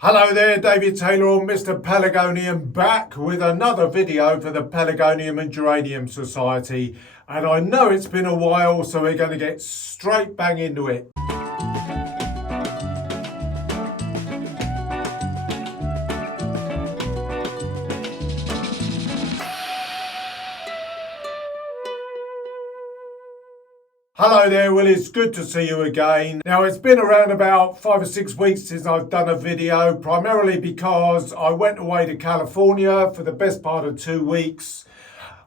Hello there, David Taylor or Mr Pelargonium back with another video for the Pelargonium and Geranium Society. And I know it's been a while, so we're going to get straight bang into it. Hello there, well it's good to see you again. Now it's been around about 5 or 6 weeks since I've done a video, primarily because I went away to California for the best part of 2 weeks.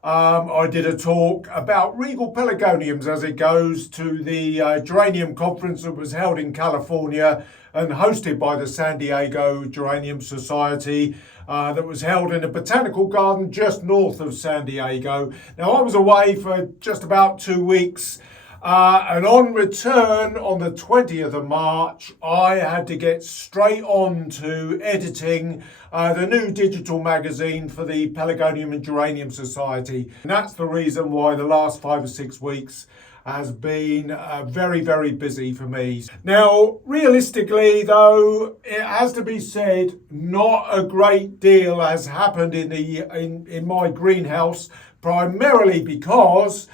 I did a talk about regal pelargoniums as it goes to the geranium conference that was held in California and hosted by the San Diego Geranium Society. That was held in a botanical garden just north of San Diego. Now I was away for just about 2 weeks. And on return on the 20th of March, I had to get straight on to editing the new digital magazine for the Pelargonium and Geranium Society. And that's the reason why the last 5 or 6 weeks has been very, very busy for me. Now, realistically, though, it has to be said, not a great deal has happened in my greenhouse, primarily because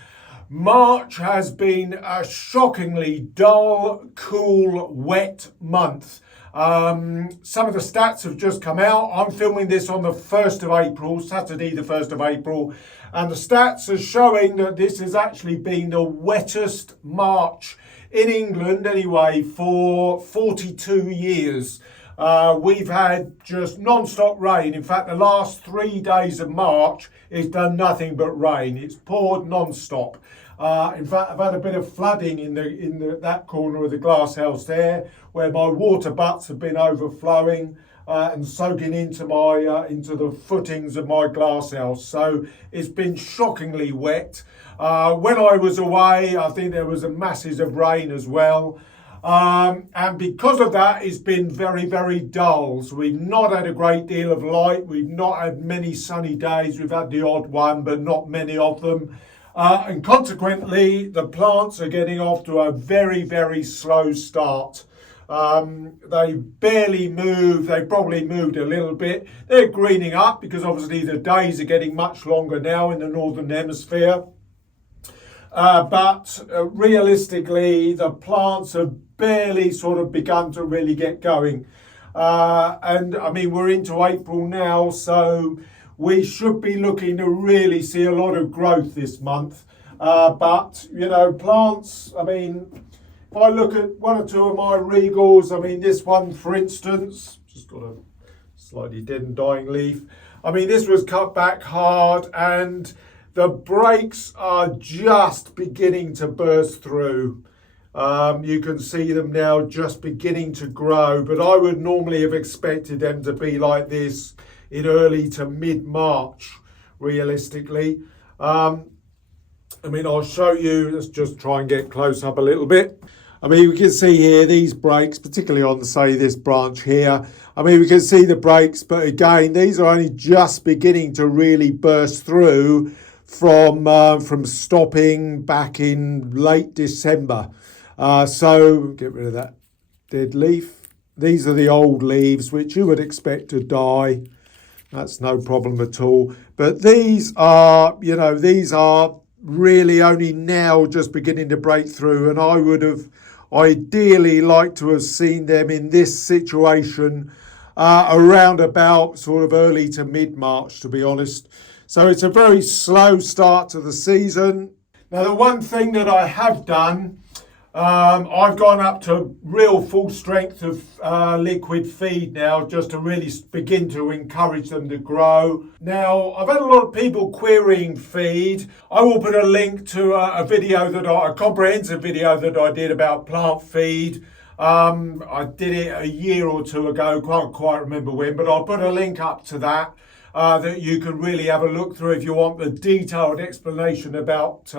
March has been a shockingly dull, cool, wet month. Some of the stats have just come out. I'm filming this on the 1st of April, Saturday the 1st of April, and the stats are showing that this has actually been the wettest March in England anyway for 42 years. We've had just non-stop rain. In fact, the last 3 days of March, it's done nothing but rain. It's poured non-stop. In fact, I've had a bit of flooding in that corner of the glass house there, where my water butts have been overflowing and soaking into the footings of my glass house. So it's been shockingly wet. When I was away, I think there was a masses of rain as well. And because of that, it's been very, very dull. So we've not had a great deal of light. We've not had many sunny days. We've had the odd one, but not many of them. And consequently, the plants are getting off to a very, very slow start. They barely move. They probably moved a little bit. They're greening up because obviously the days are getting much longer now in the Northern Hemisphere. But realistically, the plants have barely sort of begun to really get going. And I mean, we're into April now, so we should be looking to really see a lot of growth this month. But, you know, plants, I mean, if I look at one or two of my regals, I mean, this one, for instance, just got a slightly dead and dying leaf. I mean, this was cut back hard and the breaks are just beginning to burst through. You can see them now just beginning to grow, but I would normally have expected them to be like this in early to mid-March, realistically. I mean, I'll show you, let's just try and get close up a little bit. I mean, we can see here these breaks, particularly on, say, this branch here. I mean, we can see the breaks, but again, these are only just beginning to really burst through from stopping back in late December. So get rid of that dead leaf. These are the old leaves, which you would expect to die. That's no problem at all. But these are, you know, these are really only now just beginning to break through. And I would have ideally liked to have seen them in this situation around about sort of early to mid-March, to be honest. So it's a very slow start to the season. Now, the one thing that I have done, I've gone up to real full strength of liquid feed now, just to really begin to encourage them to grow. Now, I've had a lot of people querying feed. I will put a link to a comprehensive video that I did about plant feed. I did it a year or two ago, can't quite remember when, but I'll put a link up to that. That you can really have a look through if you want the detailed explanation about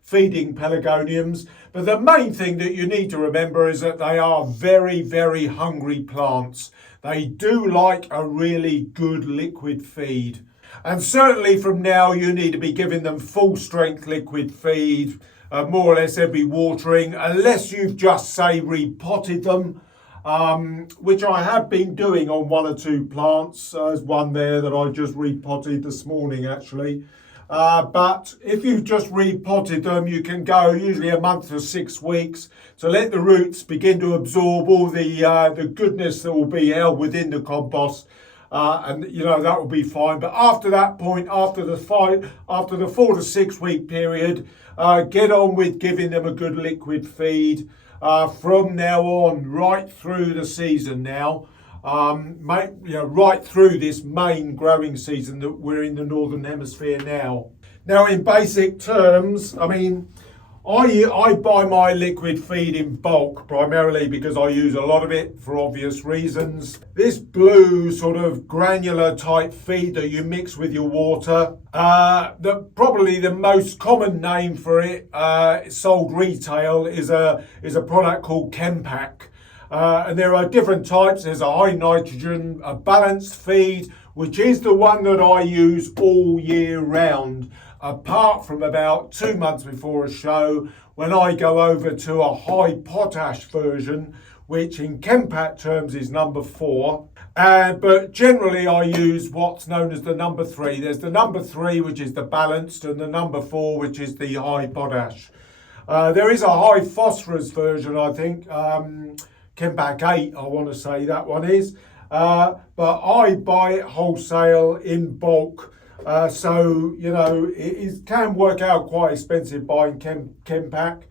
feeding pelargoniums. But the main thing that you need to remember is that they are very, very hungry plants. They do like a really good liquid feed. And certainly from now, you need to be giving them full strength liquid feed, more or less every watering, unless you've just, say, repotted them. which I have been doing on one or two plants. There's one there that I just repotted this morning actually. But if you've just repotted them, you can go usually a month to 6 weeks to let the roots begin to absorb all the goodness that will be held within the compost. And you know that will be fine. But after that point, after the 4 to 6 week period, get on with giving them a good liquid feed from now on, right through the season now. Right through this main growing season that we're in the Northern Hemisphere now. Now, in basic terms, I mean, I buy my liquid feed in bulk primarily because I use a lot of it for obvious reasons. This blue sort of granular type feed that you mix with your water, probably the most common name for it sold retail is a product called Chempac. And there are different types. There's a high nitrogen, a balanced feed, which is the one that I use all year round, apart from about 2 months before a show when I go over to a high potash version, which in Chempac terms is number 4. But generally I use what's known as the number 3. There's the number 3, which is the balanced, and the number 4, which is the high potash. There is a high phosphorus version, I think. Chempac 8, I want to say that one is. But I buy it wholesale in bulk. So, you know, it can work out quite expensive buying Chempac.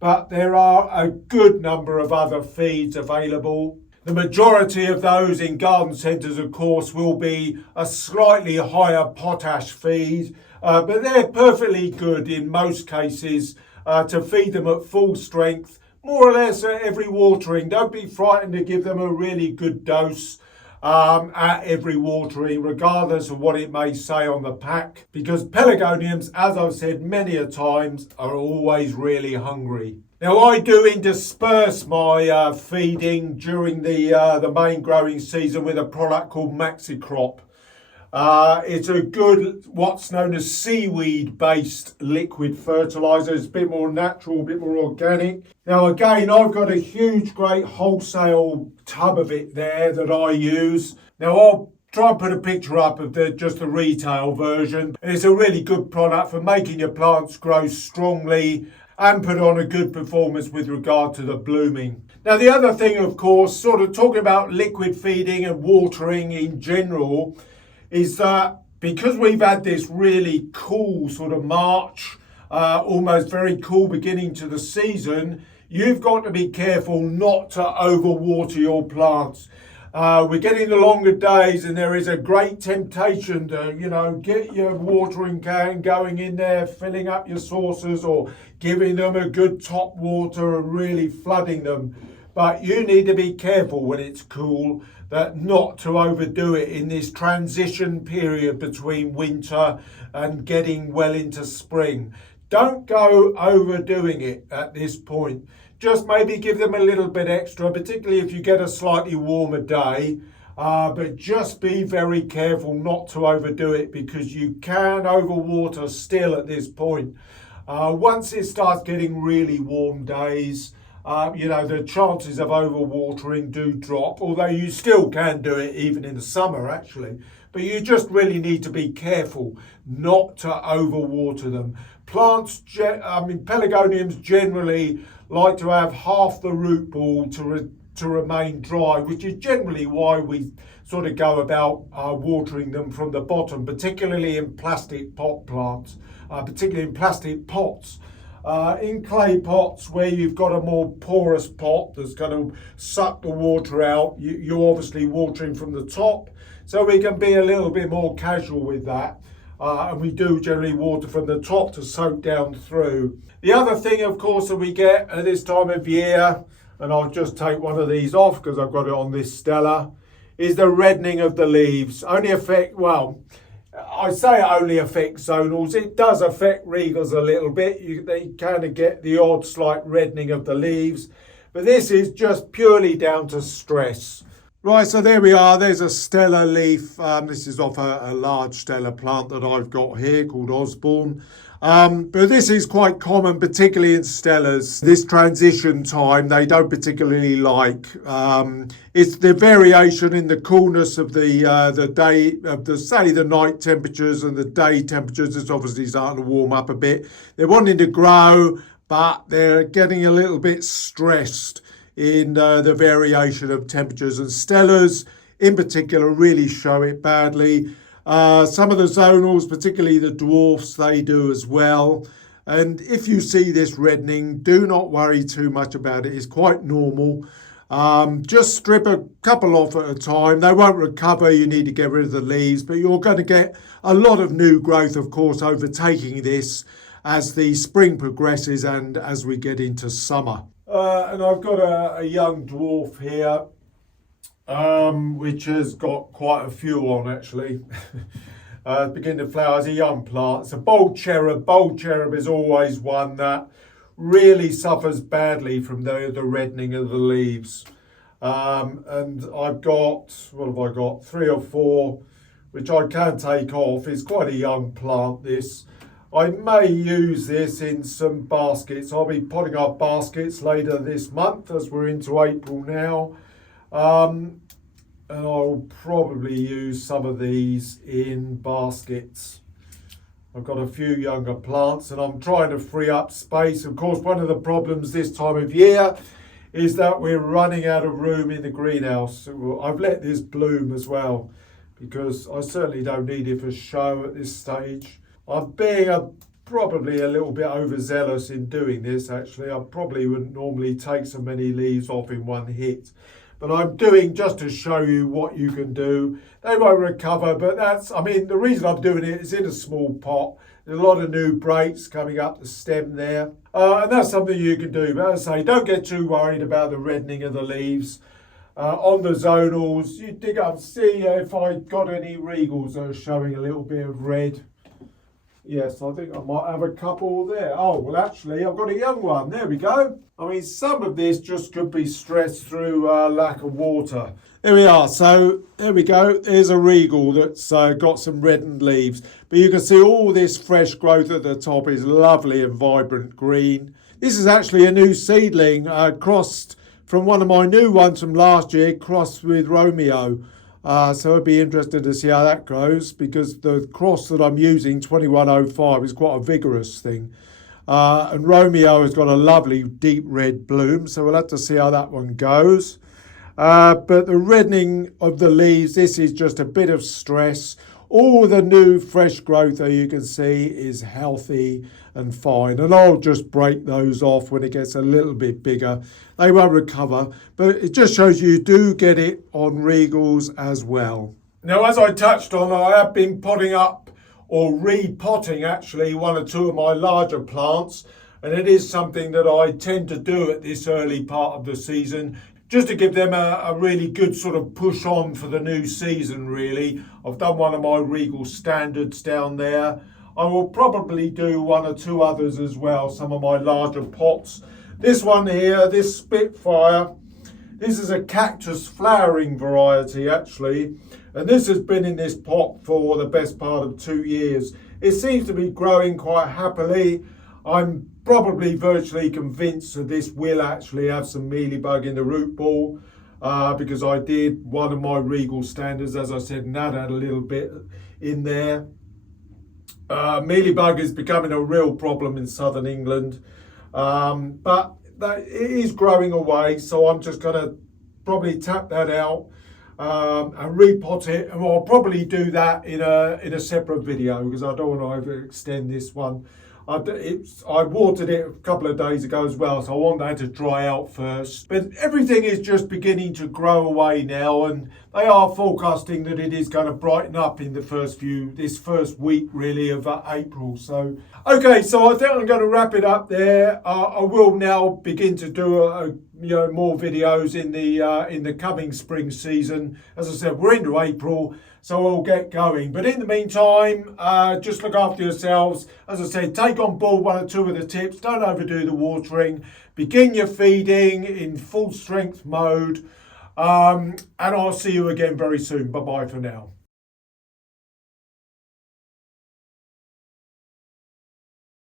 But there are a good number of other feeds available. The majority of those in garden centres, of course, will be a slightly higher potash feed. But they're perfectly good in most cases to feed them at full strength, more or less at every watering. Don't be frightened to give them a really good dose at every watering, regardless of what it may say on the pack, because Pelargoniums, as I've said many a times, are always really hungry. Now I do intersperse my feeding during the main growing season with a product called Maxicrop. It's a good, what's known as seaweed-based liquid fertiliser. It's a bit more natural, a bit more organic. Now again, I've got a huge, great wholesale tub of it there that I use. Now I'll try and put a picture up of just the retail version. It's a really good product for making your plants grow strongly and put on a good performance with regard to the blooming. Now the other thing, of course, sort of talking about liquid feeding and watering in general, is that because we've had this really cool sort of March, almost very cool beginning to the season, you've got to be careful not to overwater your plants. We're getting the longer days and there is a great temptation to, you know, get your watering can going in there, filling up your saucers or giving them a good top water and really flooding them. But you need to be careful when it's cool that not to overdo it in this transition period between winter and getting well into spring. Don't go overdoing it at this point. Just maybe give them a little bit extra, particularly if you get a slightly warmer day. But just be very careful not to overdo it because you can overwater still at this point. Once it starts getting really warm days, the chances of overwatering do drop, although you still can do it even in the summer actually. But you just really need to be careful not to overwater them. Pelargoniums generally like to have half the root ball to remain dry, which is generally why we sort of go about watering them from the bottom, particularly in plastic pot plants, particularly in plastic pots. In clay pots where you've got a more porous pot that's going to suck the water out, you're obviously watering from the top, so we can be a little bit more casual with that. And we do generally water from the top to soak down through. The other thing, of course, that we get at this time of year, and I'll just take one of these off because I've got it on this Stella, is the reddening of the leaves. I say it only affects zonals. It does affect regals a little bit. They kind of get the odd slight reddening of the leaves. But this is just purely down to stress. Right, so there we are. There's a Stella leaf. This is off a large Stella plant that I've got here called Osborne. But this is quite common, particularly in Stellas. This transition time they don't particularly like. It's the variation in the coolness of the day, of the say the night temperatures and the day temperatures. It's obviously starting to warm up a bit. They're wanting to grow, but they're getting a little bit stressed in the variation of temperatures. And Stellas, in particular, really show it badly. Some of the zonals, particularly the dwarfs, they do as well. And if you see this reddening, do not worry too much about it. It's quite normal. Just strip a couple off at a time. They won't recover. You need to get rid of the leaves, but you're going to get a lot of new growth, of course, overtaking this as the spring progresses and as we get into summer. And I've got a young dwarf here, which has got quite a few on actually. Beginning to flower as a young plant. It's a bold cherub. Bold cherub is always one that really suffers badly from the reddening of the leaves. And I've got, what have I got? 3 or 4, which I can take off. It's quite a young plant, this. I may use this in some baskets. I'll be potting up baskets later this month as we're into April now. And I'll probably use some of these in baskets. I've got a few younger plants and I'm trying to free up space. Of course, one of the problems this time of year is that we're running out of room in the greenhouse. I've let this bloom as well because I certainly don't need it for show at this stage. I'm being probably a little bit overzealous in doing this actually. I probably wouldn't normally take so many leaves off in one hit. But I'm doing just to show you what you can do. They won't recover, but the reason I'm doing it is in a small pot. There's a lot of new breaks coming up the stem there. And that's something you can do. But as I say, don't get too worried about the reddening of the leaves. On the zonals, you dig up, see if I've got any regals that are showing a little bit of red. Yes, I think I might have a couple there. Oh, well, actually, I've got a young one. There we go. I mean, some of this just could be stressed through lack of water. There we are. So, there we go. There's a regal that's got some reddened leaves. But you can see all this fresh growth at the top is lovely and vibrant green. This is actually a new seedling crossed from one of my new ones from last year, crossed with Romeo. So it'd be interesting to see how that grows because the cross that I'm using, 2105, is quite a vigorous thing. And Romeo has got a lovely deep red bloom, so we'll have to see how that one goes. But the reddening of the leaves, this is just a bit of stress. All the new fresh growth that you can see is healthy and fine. And I'll just break those off when it gets a little bit bigger. They won't recover, but it just shows you do get it on regals as well. Now, as I touched on, I have been potting up or repotting actually 1 or 2 of my larger plants. And it is something that I tend to do at this early part of the season, just to give them a really good sort of push on for the new season, really. I've done one of my Regal Standards down there. I will probably do 1 or 2 others as well, some of my larger pots. This one here, this Spitfire, this is a cactus flowering variety actually. And this has been in this pot for the best part of 2 years. It seems to be growing quite happily. I'm probably virtually convinced that this will actually have some mealybug in the root ball because I did one of my Regal Standards, as I said, and that had a little bit in there. Mealybug is becoming a real problem in southern England, but it is growing away, so I'm just going to probably tap that out and repot it, and I'll probably do that in a separate video because I don't want to overextend this one. I watered it a couple of days ago as well, so I want that to dry out first. But everything is just beginning to grow away now, and they are forecasting that it is going to brighten up in this first week really of April. So, okay, so I think I'm going to wrap it up there. I will now begin to do more videos in the coming spring season. As I said, we're into April, so we'll get going. But in the meantime, just look after yourselves. As I said, take on board 1 or 2 of the tips. Don't overdo the watering. Begin your feeding in full strength mode. And I'll see you again very soon. Bye-bye for now.